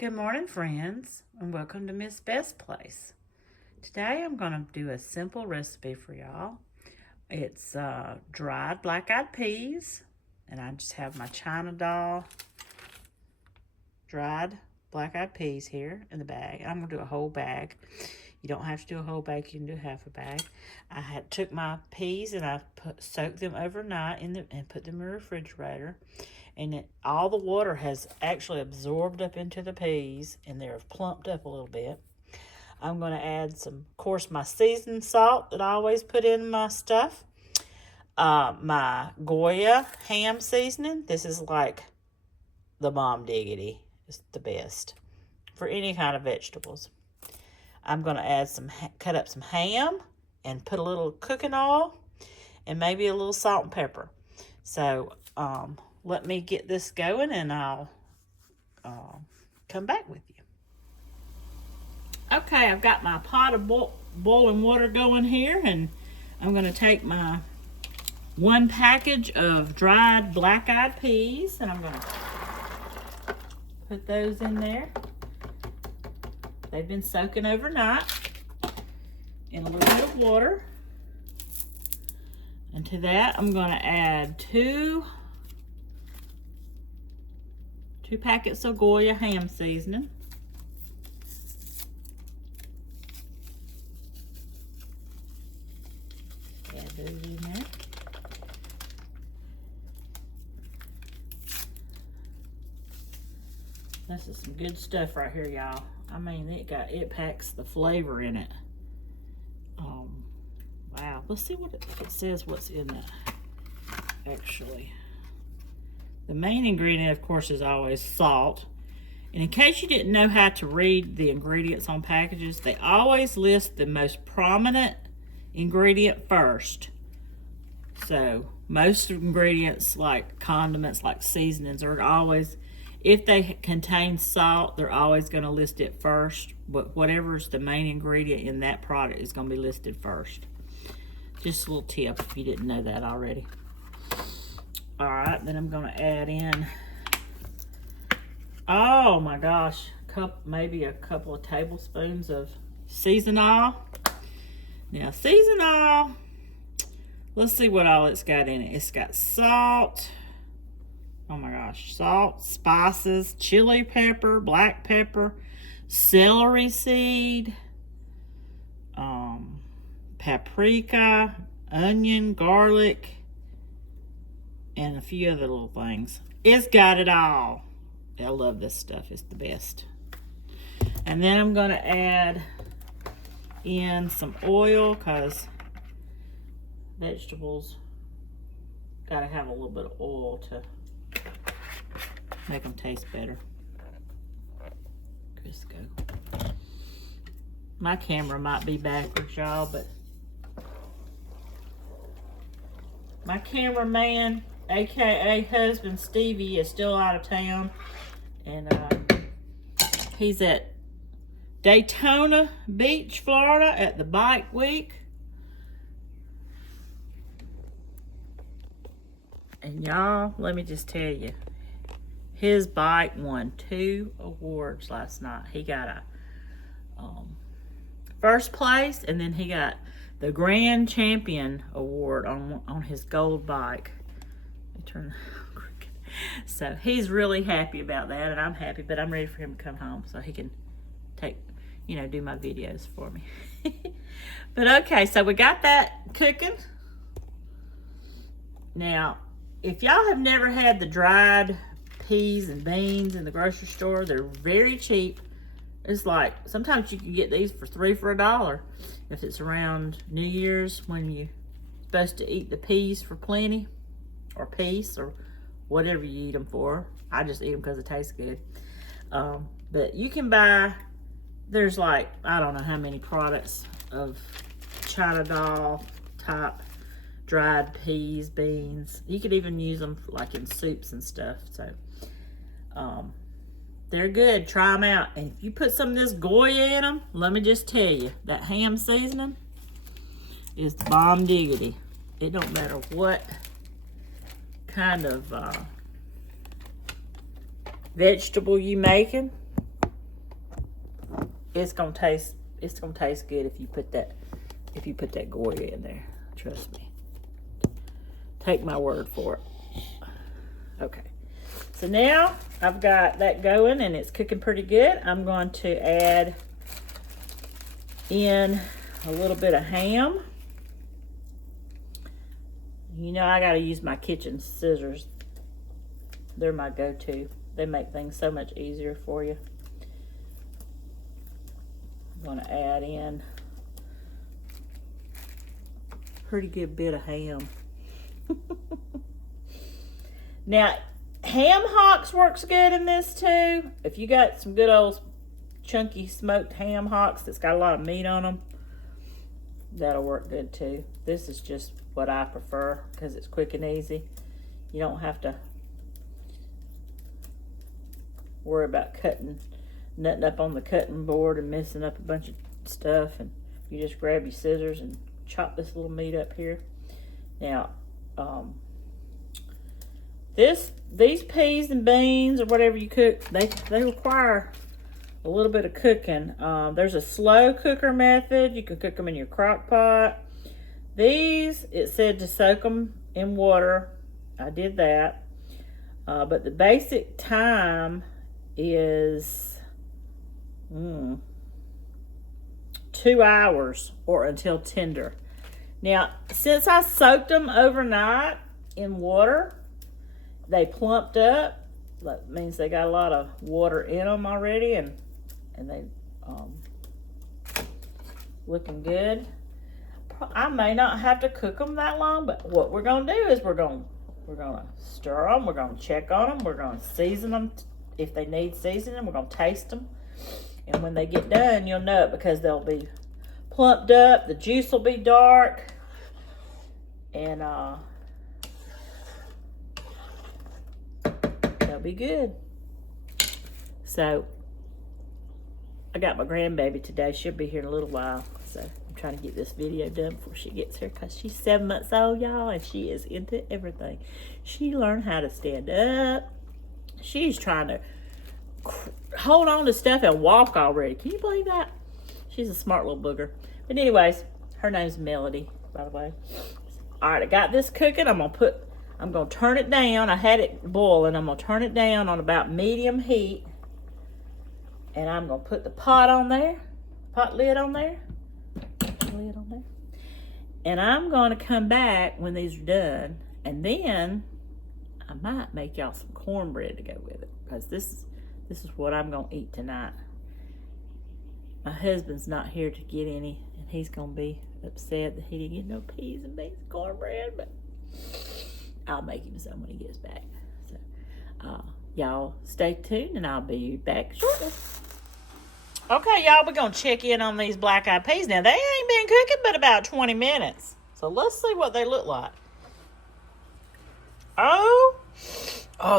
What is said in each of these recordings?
Good morning, friends, and welcome to Miss Beth's Place. Today I'm going to do a simple recipe for y'all. It's dried black-eyed peas, and I just have my China doll dried black-eyed peas here in the bag. I'm going to do a whole bag. You don't have to do a whole bag, you can do half a bag. I took my peas and I soaked them overnight and put them in the refrigerator. And all the water has actually absorbed up into the peas, and they're plumped up a little bit. I'm going to add some, of course, my seasoned salt that I always put in my stuff. My Goya ham seasoning. This is like the bomb diggity. It's the best for any kind of vegetables. I'm going to add cut up some ham and put a little cooking oil and maybe a little salt and pepper. So, let me get this going and I'll come back with you. Okay, I've got my pot of boiling water going here, and I'm going to take my 1 package of dried black-eyed peas and I'm going to put those in there. They've been soaking overnight in a little bit of water. And to that, I'm going to add two packets of Goya ham seasoning. Add those in there. This is some good stuff right here, y'all. I mean, it packs the flavor in it. Wow. Let's see what it says. What's in it actually. The main ingredient, of course, is always salt. And in case you didn't know how to read the ingredients on packages, they always list the most prominent ingredient first. So most ingredients, like condiments, like seasonings, are always, if they contain salt, they're always going to list it first. But whatever's the main ingredient in that product is going to be listed first. Just a little tip if you didn't know that already. All right, then I'm going to add in, oh my gosh, maybe a couple of tablespoons of seasoned oil. Now, seasoned oil, let's see what all it's got in it. It's got salt, oh my gosh, salt, spices, chili pepper, black pepper, celery seed, paprika, onion, garlic, and a few other little things. It's got it all. I love this stuff. It's the best. And then I'm going to add in some oil, because vegetables got to have a little bit of oil to make them taste better. Crisco. My camera might be backwards, y'all, but my cameraman, aka husband Stevie, is still out of town, and he's at Daytona Beach, Florida at the bike week. And y'all, let me just tell you, his bike won 2 awards last night. He got a first place, and then he got the Grand Champion Award on his gold bike. So he's really happy about that, and I'm happy, but I'm ready for him to come home so he can do my videos for me. But okay, so we got that cooking. Now, if y'all have never had the dried peas and beans in the grocery store, they're very cheap. It's like, sometimes you can get these for $3 for $1 if it's around New Year's when you're supposed to eat the peas for plenty, or peace, or whatever you eat them for. I just eat them because it tastes good. But you can buy, there's like, I don't know how many products of China doll type dried peas, beans. You could even use them like in soups and stuff. So they're good. Try them out. And if you put some of this Goya in them, let me just tell you, that ham seasoning is the bomb diggity. It don't matter what kind of vegetable you making. it's gonna taste good if you put that Goya in there. Trust me. Take my word for it. Okay. So now I've got that going and it's cooking pretty good. I'm going to add in a little bit of ham. You know I gotta use my kitchen scissors. They're my go-to. They make things so much easier for you. I'm gonna add in a pretty good bit of ham. Now, ham hocks works good in this too. If you got some good old chunky smoked ham hocks that's got a lot of meat on them, that'll work good too. This is just what I prefer because it's quick and easy. You don't have to worry about nutting up on the cutting board and messing up a bunch of stuff. And you just grab your scissors and chop this little meat up here. Now, these peas and beans or whatever you cook, they require a little bit of cooking. There's a slow cooker method. You can cook them in your crock pot. These, it said to soak them in water. I did that. But the basic time is 2 hours or until tender. Now, since I soaked them overnight in water, they plumped up. That means they got a lot of water in them already, and they looking good. I may not have to cook them that long, but what we're gonna do is we're gonna stir them. We're gonna check on them. We're gonna season them if they need seasoning. We're gonna taste them, and when they get done, you'll know it because they'll be plumped up. The juice will be dark, and they'll be good. So I got my grandbaby today. She'll be here in a little while, so I'm trying to get this video done before she gets here because she's 7 months old, y'all, and she is into everything. She learned how to stand up. She's trying to hold on to stuff and walk already. Can you believe that? She's a smart little booger. But anyways, her name's Melody, by the way. All right, I got this cooking. I'm gonna turn it down. I had it boiling. I'm gonna turn it down on about medium heat. And I'm gonna put the pot on there, pot lid on there, and I'm gonna come back when these are done, and then I might make y'all some cornbread to go with it because this is what I'm gonna eat tonight. My husband's not here to get any, and he's gonna be upset that he didn't get no peas and beans and cornbread, but I'll make him some when he gets back. So, y'all stay tuned, and I'll be back shortly. Okay, y'all, we're going to check in on these black-eyed peas. Now, they ain't been cooking but about 20 minutes. So, let's see what they look like. Oh,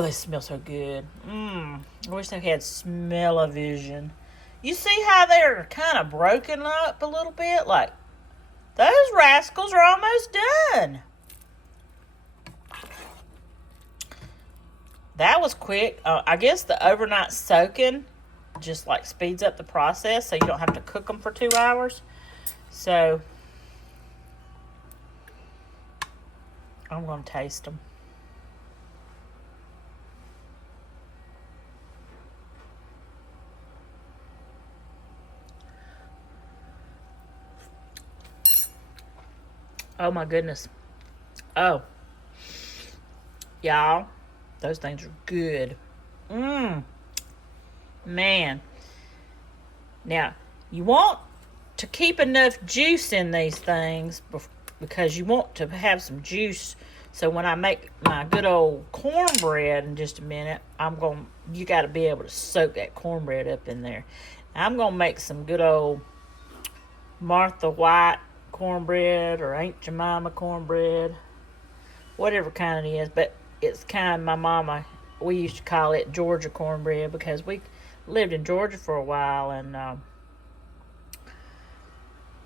they smell so good. I wish they had smell-o-vision. You see how they're kind of broken up a little bit? Like, those rascals are almost done. That was quick. I guess the overnight soaking just like speeds up the process so you don't have to cook them for 2 hours. So I'm going to taste them. Oh my goodness. Oh. Y'all, those things are good. Man. Now, you want to keep enough juice in these things because you want to have some juice. So when I make my good old cornbread in just a minute, you got to be able to soak that cornbread up in there. I'm going to make some good old Martha White cornbread or Aunt Jemima cornbread, whatever kind it is, but it's kind my mama, we used to call it Georgia cornbread because we lived in Georgia for a while, and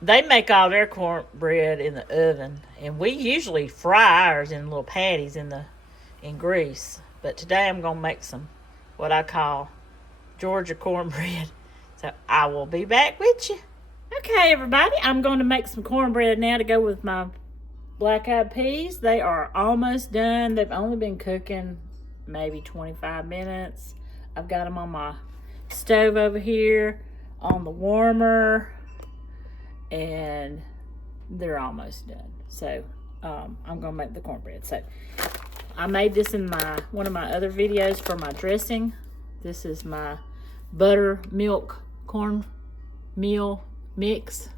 they make all their cornbread in the oven, and we usually fry ours in little patties in grease. But today I'm gonna make some what I call Georgia cornbread. So I will be back with you. Okay, everybody, I'm going to make some cornbread now to go with my black-eyed peas. They are almost done. They've only been cooking maybe 25 minutes. I've got them on my stove over here on the warmer, and they're almost done. So I'm gonna make the cornbread. So I made this in one of my other videos for my dressing. This is my buttermilk cornmeal mix.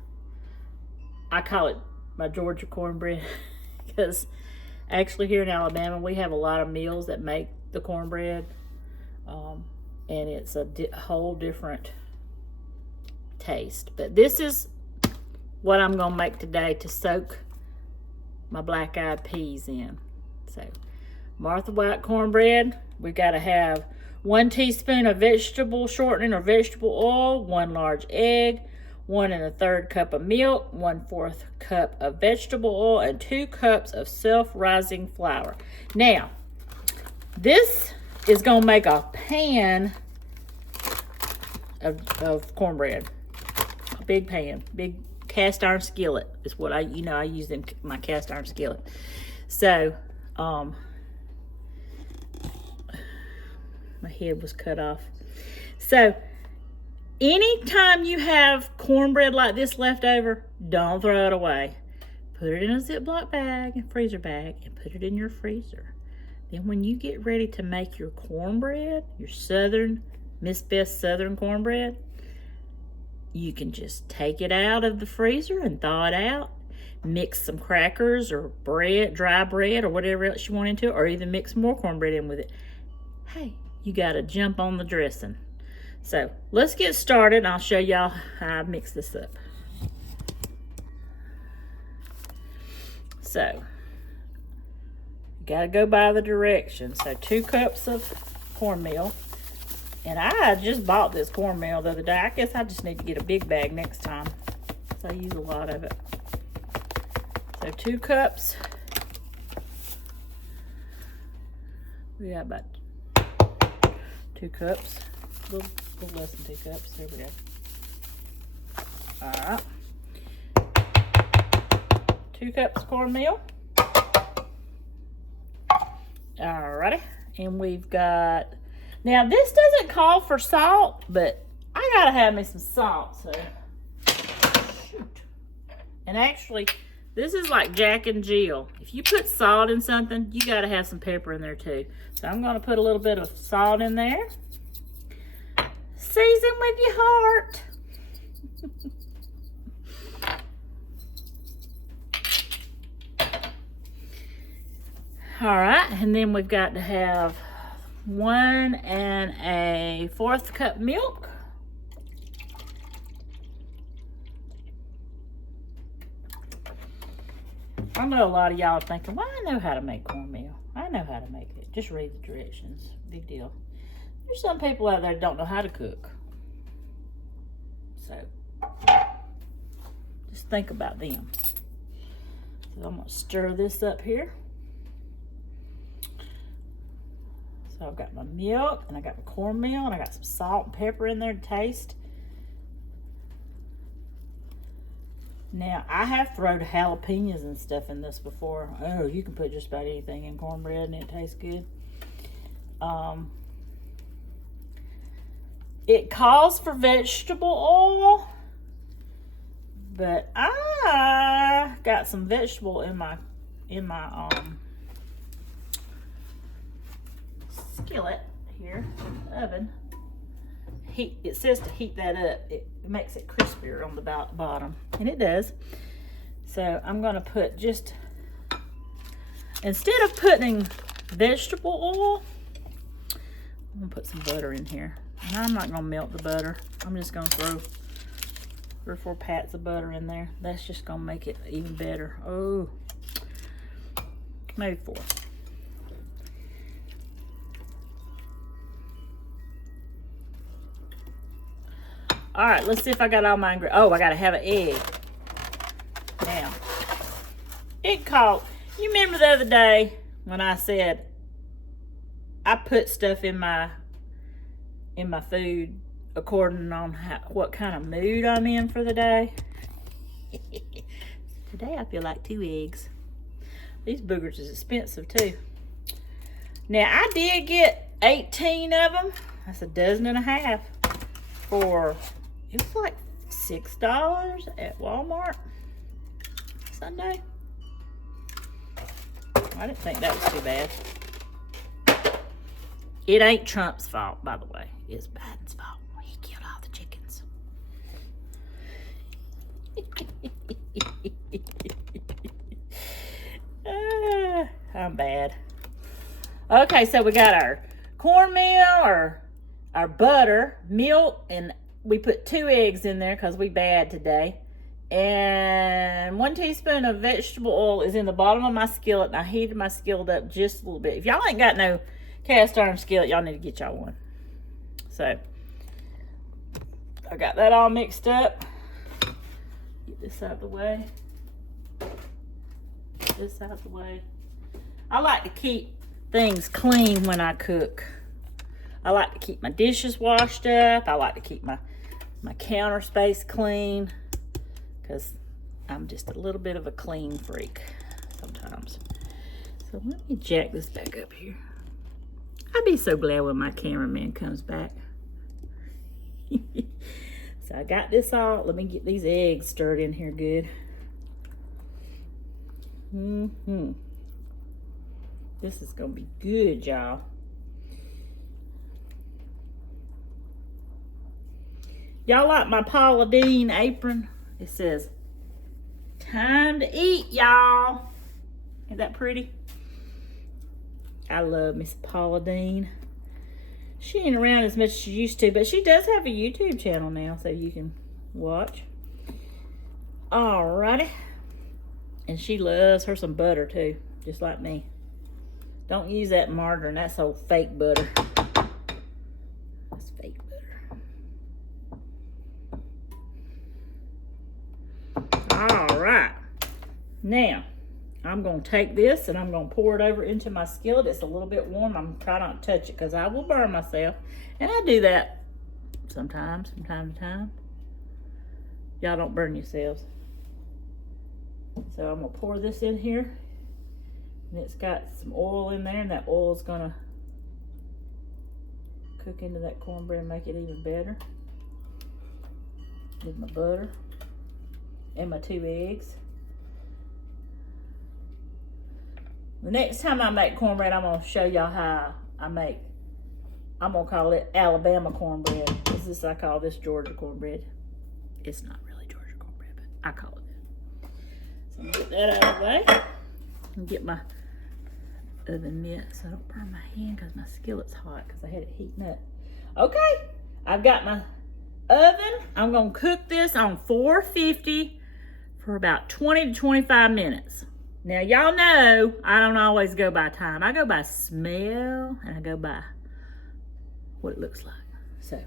I call it my Georgia cornbread because actually here in Alabama we have a lot of mills that make the cornbread, and it's a whole different taste. But this is what I'm gonna make today to soak my black-eyed peas in. So Martha White cornbread, we gotta have 1 teaspoon of vegetable shortening or vegetable oil, 1 large egg, 1 1/3 cup of milk, 1/4 cup of vegetable oil, and 2 cups of self-rising flour. Now, this is gonna make a pan of cornbread. A big pan, big cast iron skillet is what I use my cast iron skillet. So, my head was cut off. So, anytime you have cornbread like this left over, don't throw it away. Put it in a Ziploc bag, freezer bag, and put it in your freezer. Then when you get ready to make your cornbread, your Southern, Miss Beth Southern cornbread, you can just take it out of the freezer and thaw it out. Mix some crackers or bread, dry bread, or whatever else you want into it, or even mix more cornbread in with it. Hey, you gotta jump on the dressing. So let's get started, and I'll show y'all how I mix this up. So, you gotta go by the directions. So 2 cups of cornmeal. And I just bought this cornmeal the other day. I guess I just need to get a big bag next time, so I use a lot of it. So 2 cups. We got about 2 cups. A little less than 2 cups. There we go. All right. 2 cups cornmeal. Alrighty. And we've got, now this doesn't call for salt, but I gotta have me some salt, so shoot. And actually, this is like Jack and Jill. If you put salt in something, you gotta have some pepper in there too. So I'm gonna put a little bit of salt in there. Season with your heart. All right, and then we've got to have 1 1/4 cup milk. I know a lot of y'all are thinking, well, I know how to make cornmeal. I know how to make it. Just read the directions. Big deal. There's some people out there that don't know how to cook. So, just think about them. So I'm going to stir this up here. So I've got my milk, and I got my cornmeal, and I got some salt and pepper in there to taste. Now, I have thrown jalapenos and stuff in this before. Oh, you can put just about anything in cornbread and it tastes good. It calls for vegetable oil, but I got some vegetable in my skillet here in the oven. It says to heat that up. It makes it crispier on the bottom, and it does. So I'm gonna put just, instead of putting vegetable oil, I'm gonna put some butter in here. And I'm not gonna melt the butter. I'm just gonna throw 3 or 4 pats of butter in there. That's just gonna make it even better. Oh, maybe 4. All right, let's see if I got all my ingredients. Oh, I gotta have an egg. Now, you remember the other day when I said I put stuff in my food according on what kind of mood I'm in for the day. Today I feel like 2 eggs. These boogers is expensive too. Now I did get 18 of them. That's a dozen and a half for, it was like $6 at Walmart Sunday. I didn't think that was too bad. It ain't Trump's fault, by the way. It's Biden's fault. He killed all the chickens. I'm bad. Okay, so we got our cornmeal, or our butter, milk, and we put 2 eggs in there because we bad today. And 1 teaspoon of vegetable oil is in the bottom of my skillet, and I heated my skillet up just a little bit. If y'all ain't got no cast iron skillet, y'all need to get y'all one. So I got that all mixed up. Get this out of the way. This out of the way. I like to keep things clean when I cook. I like to keep my dishes washed up. I like to keep my counter space clean, because I'm just a little bit of a clean freak sometimes. So let me jack this back up here. I'll be so glad when my cameraman comes back. So I got this all. Let me get these eggs stirred in here good. This is gonna be good, y'all. Y'all like my Paula Deen apron? It says, "Time to eat, y'all." Isn't that pretty? I love Miss Paula Deen. She ain't around as much as she used to, but she does have a YouTube channel now, so you can watch. Alrighty. And she loves her some butter too, just like me. Don't use that margarine. That's old fake butter. That's fake butter. All right. Now, I'm going to take this and I'm going to pour it over into my skillet. It's a little bit warm. I'm trying not to touch it because I will burn myself. And I do that sometimes, from time to time. Y'all don't burn yourselves. So I'm going to pour this in here. And it's got some oil in there, and that oil is going to cook into that cornbread and make it even better. With my butter and my 2 eggs. The next time I make cornbread, I'm going to show y'all how I make, I'm going to call it Alabama cornbread. This I call this Georgia cornbread. It's not really Georgia cornbread, but I call it that. So I'm going to get that out of the way. And get my oven mitt so I don't burn my hand because my skillet's hot because I had it heating up. Okay, I've got my oven. I'm going to cook this on 450 for about 20 to 25 minutes. Now, y'all know I don't always go by time. I go by smell, and I go by what it looks like. So,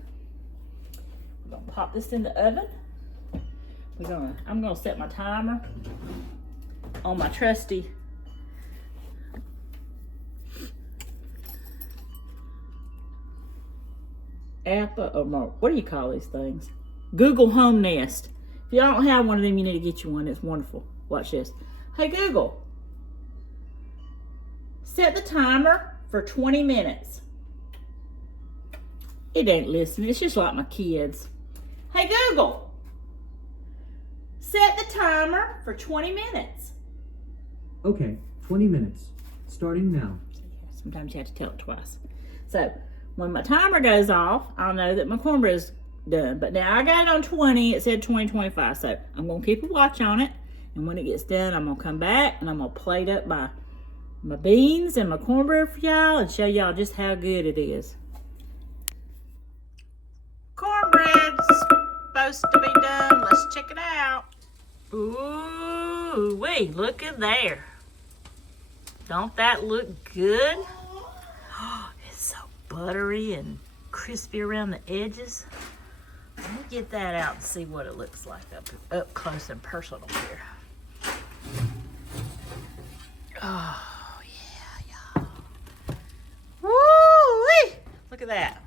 we're going to pop this in the oven. I'm going to set my timer on my trusty Apple, or what do you call these things? Google Home Nest. If y'all don't have one of them, you need to get you one. It's wonderful. Watch this. Hey Google, set the timer for 20 minutes. It ain't listening. It's just like my kids. Hey Google, set the timer for 20 minutes. Okay, 20 minutes. Starting now. Sometimes you have to tell it twice. So, when my timer goes off, I'll know that my cornbread is done. But now I got it on 20. It said 20-25. So, I'm going to keep a watch on it. And when it gets done, I'm going to come back and I'm going to plate up my beans and my cornbread for y'all and show y'all just how good it is. Cornbread's supposed to be done. Let's check it out. Ooh, wait, look at there. Don't that look good? Oh, it's so buttery and crispy around the edges. Let me get that out and see what it looks like up close and personal here. Oh, yeah, y'all. Woo-wee! Look at that.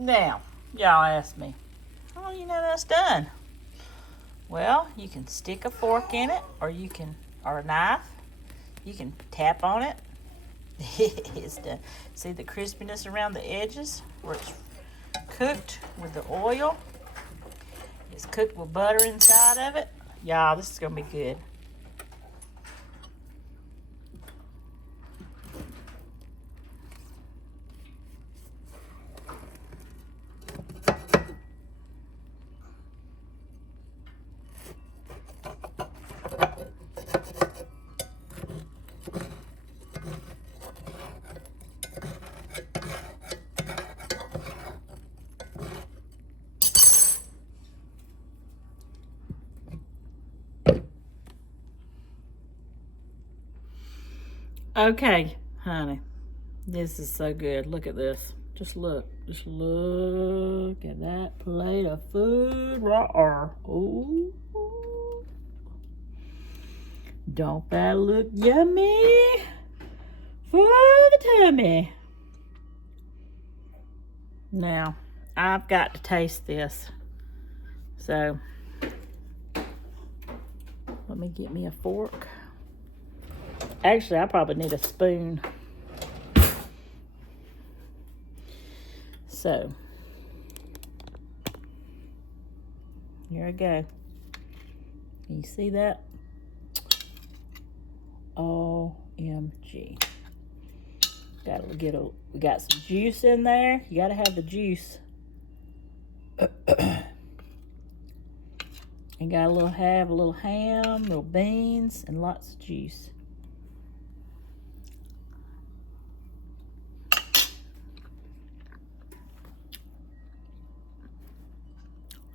Now, y'all ask me, how do you know that's done? Well, you can stick a fork in it, or a knife. You can tap on it. It's done. See the crispiness around the edges where it's cooked with the oil? It's cooked with butter inside of it. Y'all, this is gonna be good. Okay, honey, this is so good. Look at this. Just look at that plate of food right there. Ooh, don't that look yummy for the tummy? Now, I've got to taste this. So, let me get me a fork. Actually, I probably need a spoon. So, here I go. Can you see that? OMG. We got some juice in there. You gotta have the juice. And have a little ham, little beans, and lots of juice.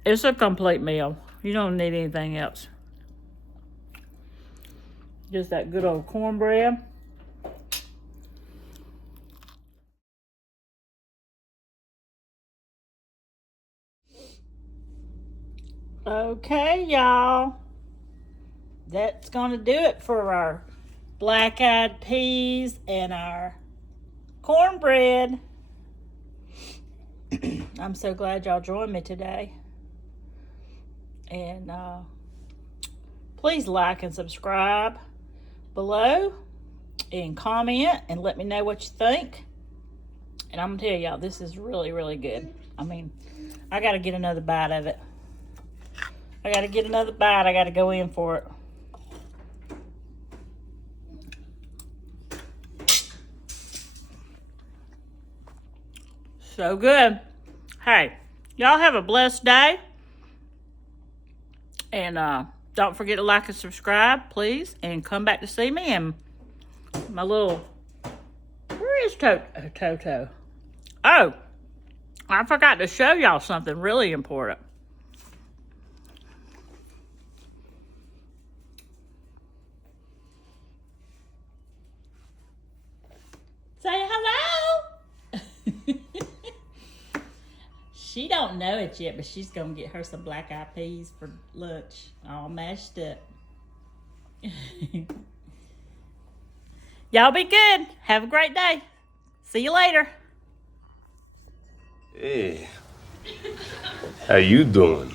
It's a complete meal. You don't need anything else. Just that good old cornbread. Okay, y'all. That's gonna do it for our black-eyed peas and our cornbread. I'm so glad y'all joined me today. And please like and subscribe below and comment and let me know what you think. And I'm gonna tell y'all, this is really, really good. I mean, I gotta get another bite of it. I gotta go in for it. So good. Hey, y'all have a blessed day. And don't forget to like and subscribe, please. And come back to see me. And my little... Where is Toto? Oh, I forgot to show y'all something really important. Say hello. She don't know it yet, but she's gonna get her some black-eyed peas for lunch, all mashed up. Y'all be good. Have a great day. See you later. Hey, how you doing?